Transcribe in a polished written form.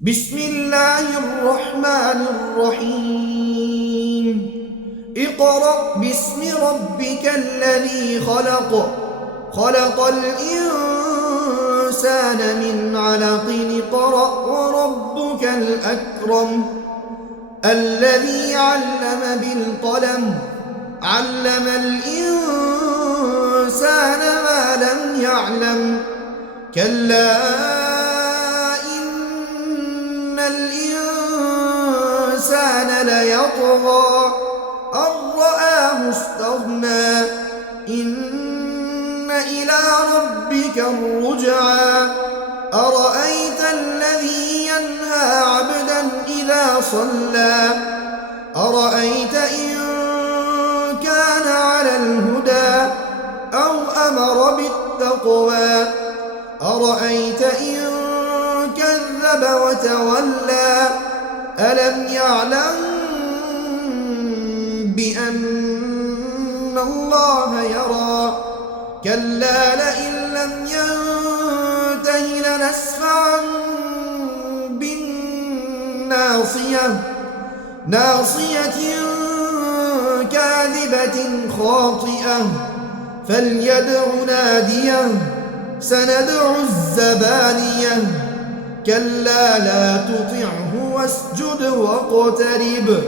بسم الله الرحمن الرحيم اقرأ باسم ربك الذي خلق خلق الإنسان من علق اقرأ وربك الأكرم الذي علم بالقلم علم الإنسان ما لم يعلم كلا إن الإنسان ليطغى أن رآه استغنى إن إلى ربك الرجعى أرأيت الذي ينهى عبدا إذا صلى أرأيت إن كان على الهدى أو أمر بالتقوى أرأيت إن كذب وتولى ألم يعلم بأن الله يرى كلا لئن لم ينته لنسفعا بالناصية ناصية كاذبة خاطئة فليدع ناديه سندع الزبانية كلا لا تطعه واسجد واقترب